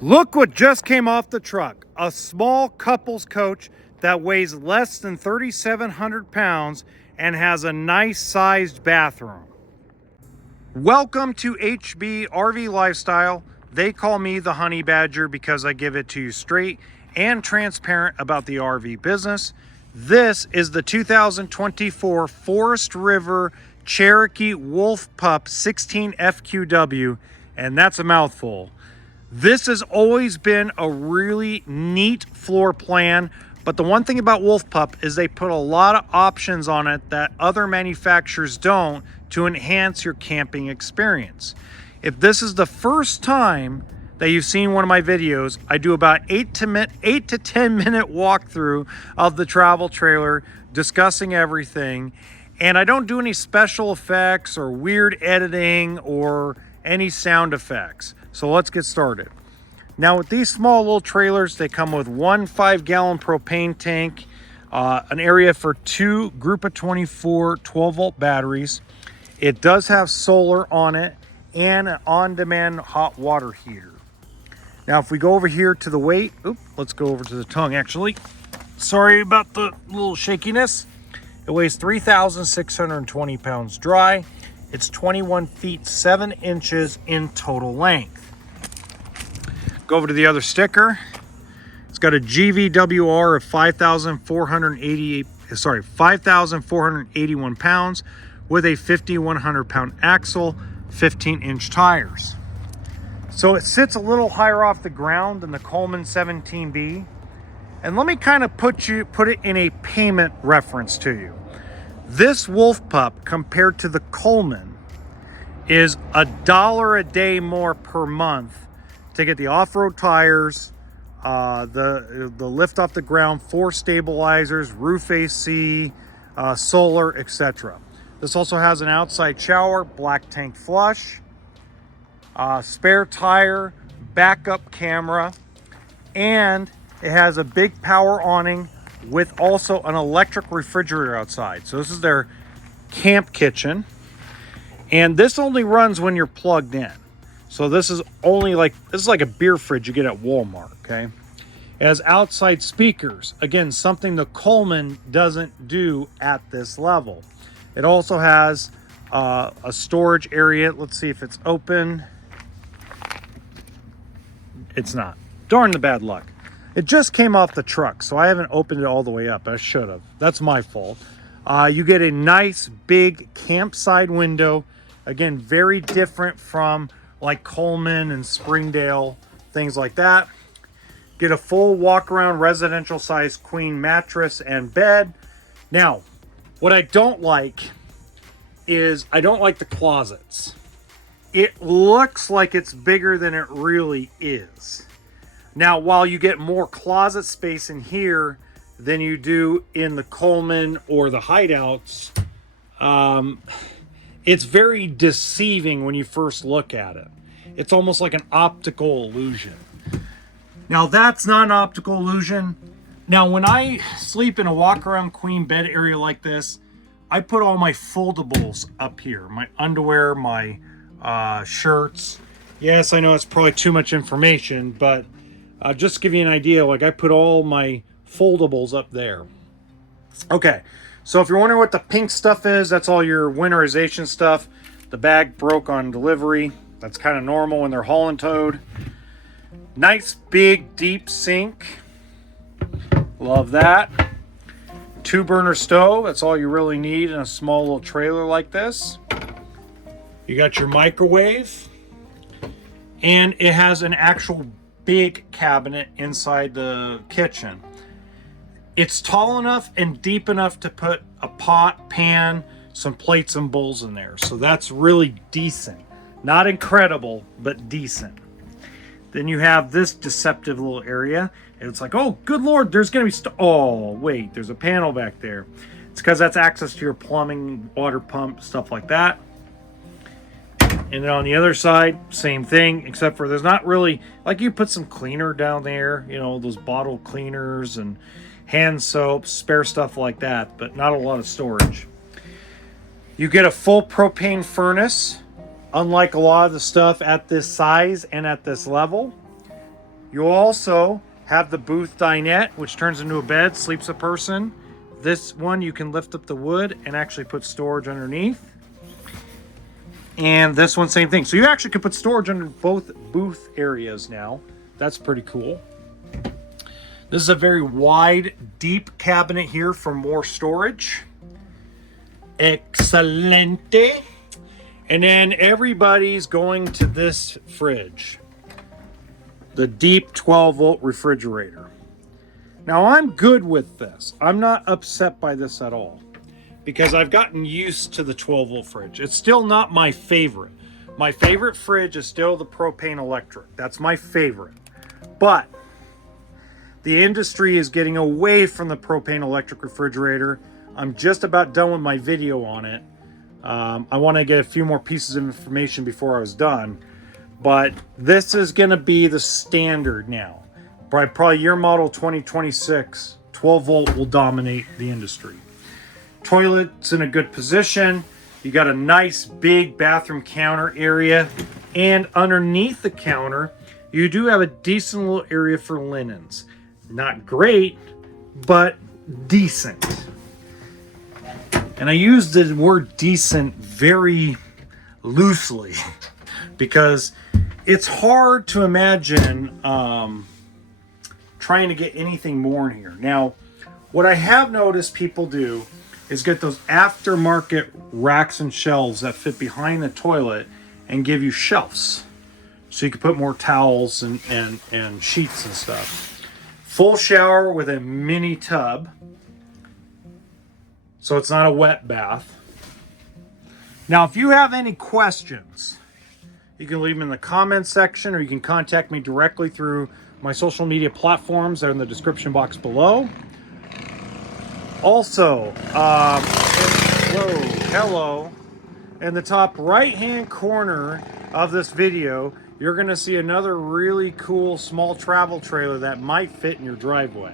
Look what just came off the truck. A small couples coach that weighs less than 3,700 pounds and has a nice sized bathroom. Welcome to HBRV Lifestyle. They call me the Honey Badger because I give it to you straight and transparent about the RV business. This is the 2024 Forest River Cherokee Wolfpup 16 FQW, and that's a mouthful. This has always been a really neat floor plan, but the one thing about Wolfpup is they put a lot of options on it that other manufacturers don't to enhance your camping experience. If this is the first time that you've seen one of my videos, I do about 8 to 10 minute walkthrough of the travel trailer discussing everything, and I don't do any special effects or weird editing or any sound effects. So let's get started. Now with these small little trailers, they come with one 5-gallon propane tank, an area for 2 group of 24 12-volt batteries. It does have solar on it and an on-demand hot water heater. Now if we go over here to the weight, let's go over to the tongue actually. Sorry about the little shakiness. It weighs 3,620 pounds dry. It's 21 feet 7 inches in total length. Go over to the other sticker. It's got a GVWR of 5,481 pounds with a 5,100 pound axle, 15-inch tires. So it sits a little higher off the ground than the Coleman 17B. And let me kind of put it in a payment reference to you. This Wolfpup compared to the Coleman is $1 a day more per month to get the off-road tires, the lift off the ground, 4 stabilizers, roof AC, solar, etc. This also has an outside shower, black tank flush, spare tire, backup camera, and it has a big power awning with also an electric refrigerator outside. So this is their camp kitchen. And this only runs when you're plugged in. So this is like a beer fridge you get at Walmart, okay? It has outside speakers. Again, something the Coleman doesn't do at this level. It also has a storage area. Let's see if it's open. It's not. Darn the bad luck. It just came off the truck, so I haven't opened it all the way up. I should have. That's my fault. You get a nice big campside window. Again, very different from like Coleman and Springdale, things like that. Get a full walk-around residential size queen mattress and bed. Now, what I don't like is I don't like the closets. It looks like it's bigger than it really is. Now, while you get more closet space in here than you do in the Coleman or the Hideouts, it's very deceiving when you first look at it. It's almost like an optical illusion. Now, that's not an optical illusion. Now, when I sleep in a Walkaround Queen Bed area like this, I put all my foldables up here. My underwear, my shirts. Yes, I know it's probably too much information, but just to give you an idea, like I put all my foldables up there. Okay, so if you're wondering what the pink stuff is, that's all your winterization stuff. The bag broke on delivery. That's kind of normal when they're haul and towed. Nice big deep sink. Love that. 2-burner stove. That's all you really need in a small little trailer like this. You got your microwave. And it has an actual big cabinet inside the kitchen. It's tall enough and deep enough to put a pot, pan, some plates and bowls in there. So that's really decent. Not incredible, but decent. Then you have this deceptive little area. And it's like, oh, good Lord, there's going to be... oh, wait, there's a panel back there. It's because that's access to your plumbing, water pump, stuff like that. And then on the other side, same thing, except for there's not really... like you put some cleaner down there, you know, those bottle cleaners and hand soaps, spare stuff like that, but not a lot of storage. You get a full propane furnace, unlike a lot of the stuff at this size and at this level. You'll also have the booth dinette, which turns into a bed, sleeps a person. This one, you can lift up the wood and actually put storage underneath. And this one, same thing. So you actually could put storage under both booth areas now. That's pretty cool. This is a very wide, deep cabinet here for more storage. Excelente. And then everybody's going to this fridge. The deep 12-volt refrigerator. Now I'm good with this. I'm not upset by this at all, because I've gotten used to the 12-volt fridge. It's still not my favorite. My favorite fridge is still the propane electric. That's my favorite. But the industry is getting away from the propane electric refrigerator. I'm just about done with my video on it. I want to get a few more pieces of information before I was done. But this is going to be the standard now. Probably year model 2026, 12-volt will dominate the industry. Toilet's in a good position. You got a nice big bathroom counter area, and underneath the counter you do have a decent little area for linens. Not great, but decent. And I use the word decent very loosely because it's hard to imagine trying to get anything more in here. Now, what I have noticed people do is get those aftermarket racks and shelves that fit behind the toilet and give you shelves. So you can put more towels and sheets and stuff. Full shower with a mini tub. So it's not a wet bath. Now, if you have any questions, you can leave them in the comments section, or you can contact me directly through my social media platforms that are in the description box below. Also, hello, in the top right hand corner of this video, you're going to see another really cool small travel trailer that might fit in your driveway.